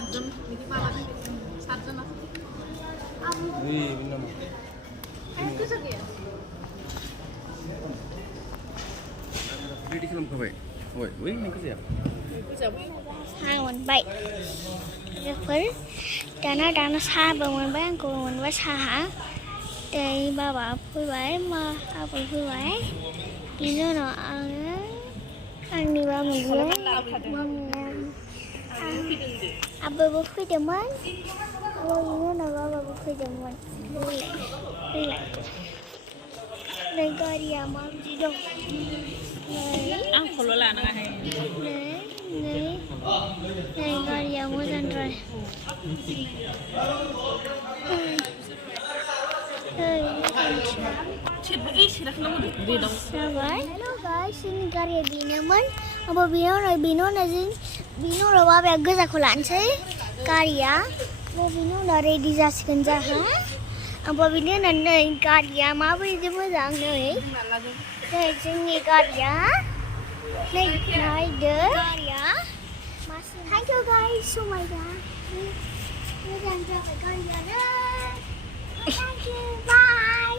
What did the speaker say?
7জন बिदि बारा 7জন আছে ओइ नामा गोसो गैया रेडि खालामखाबाय ओइ ओइ नोंखौ जाया साहा मोनबाय लोगोफोर दाना साहाबो मोनबाय आंखौ मोनबाय साहा दै बाबा फैबाय आबै फैबाय बिनि उनाव आङो आंनिबा मोनबाय आबोबो फैदोंमोन बिनि उनाव बाबाबो फैदोंमोन फैलाय नै गारिया माबायदि दं आं खल' लानाङाहाय नै गारिया मोजांद्राय जाबाय हेल' गाइस जोंनि गारिया बेनोमोन ओमफ्राय बेनि उनाव बाबाया गोजाखौ लानोसै गारिया बेनि उनाव रेडि जासिगोन जोंहा ओमफ्राय बेनि उनाव नै गारिया माबायदि मोजां नै जोंनि गारिया नै नायदो गारिया थेंक इउ गाइस समायना मोजां जाबाय गारियानो थेंक इउ बाय